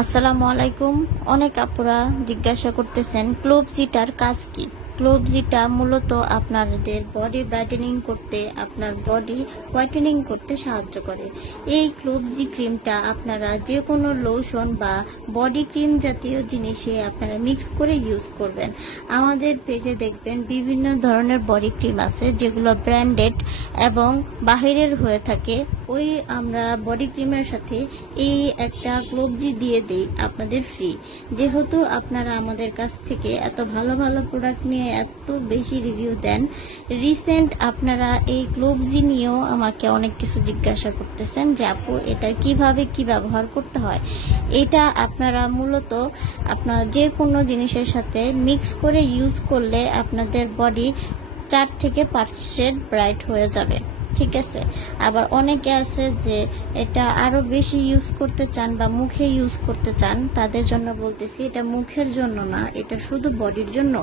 আসসালামু আলাইকুম। অনেক আপুরা জিজ্ঞাসা করতেছেন ক্লোবজিটার কাজ কি। ক্লোবজিটা মূলত আপনাদের বডি ব্রাইটেনিং করতে, আপনার বডি হোয়াইটেনিং করতে সাহায্য করে। এই ক্লোবজি ক্রিমটা আপনারা যে কোনো লোশন বা বডি ক্রিম জাতীয় জিনিসে আপনারা মিক্স করে ইউজ করবেন। আমাদের পেজে দেখবেন বিভিন্ন ধরনের বডি ক্রিম আছে যেগুলো ব্র্যান্ডেড এবং বাহিরের হয়ে থাকে। ওই আমরা বডি ক্রিমের সাথে এই একটা ক্লোবজি দিয়ে দেই আপনাদের ফ্রি। যেহেতু আপনারা আমাদের কাছ থেকে এত ভালো ভালো প্রোডাক্ট নিয়ে এত বেশি রিভিউ দেন, রিসেন্ট আপনারা এই ক্লোবজি নিয়েও আমাকে অনেক কিছু জিজ্ঞাসা করতেছেন যে আপু এটা কিভাবে কি ব্যবহার করতে হয়। এটা আপনারা মূলত আপনার যে কোনো জিনিসের সাথে মিক্স করে ইউজ করলে আপনাদের বডি 4 থেকে 5 ব্রাইট হয়ে যাবে। ঠিক আছে। আবার অনেকে আছে যে এটা আরো বেশি ইউজ করতে চান বা মুখে ইউজ করতে চান, তাদের জন্য বলতেছি এটা মুখের জন্য না, এটা শুধু বডির জন্য।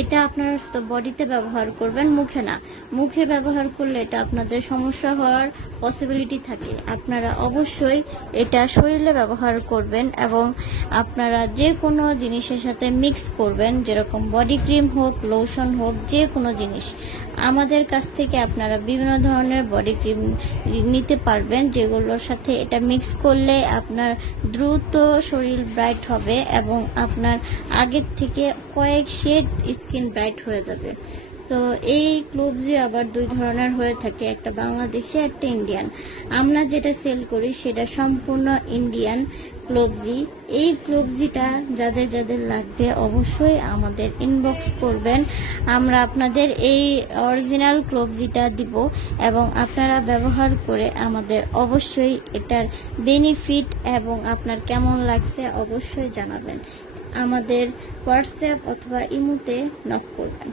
এটা আপনারা শুধু বডিতে ব্যবহার করবেন, মুখে না। মুখে ব্যবহার করলে এটা আপনাদের সমস্যা হওয়ার পসিবিলিটি থাকে। আপনারা অবশ্যই এটা শরীরে ব্যবহার করবেন এবং আপনারা যে কোনো জিনিসের সাথে মিক্স করবেন, যেরকম বডি ক্রিম হোক, লোশন হোক, যে কোনো জিনিস। আমাদের কাছ থেকে আপনারা বিভিন্ন ধরনের বডি ক্রিম নিতে পারবেন, যেগুলোর সাথে এটা মিক্স করলে আপনার দ্রুত শরীর ব্রাইট হবে এবং আপনার আগের থেকে কয়েক শেড স্কিন ব্রাইট হয়ে যাবে। তো এই ক্লোবজি আবার 2 ধরনের হয়ে থাকে, একটা বাংলাদেশি, একটা ইন্ডিয়ান। আমরা যেটা সেল করি সেটা সম্পূর্ণ ইন্ডিয়ান ক্লোবজি। এই ক্লোবজিটা যাদের যাদের লাগবে অবশ্যই আমাদের ইনবক্স করবেন, আমরা আপনাদের এই অরিজিনাল ক্লোবজিটা দিব এবং আপনারা ব্যবহার করে আমাদের অবশ্যই এটার বেনিফিট এবং আপনার কেমন লাগছে অবশ্যই জানাবেন। আমাদের হোয়াটসঅ্যাপ অথবা ইমোতে নক করবেন।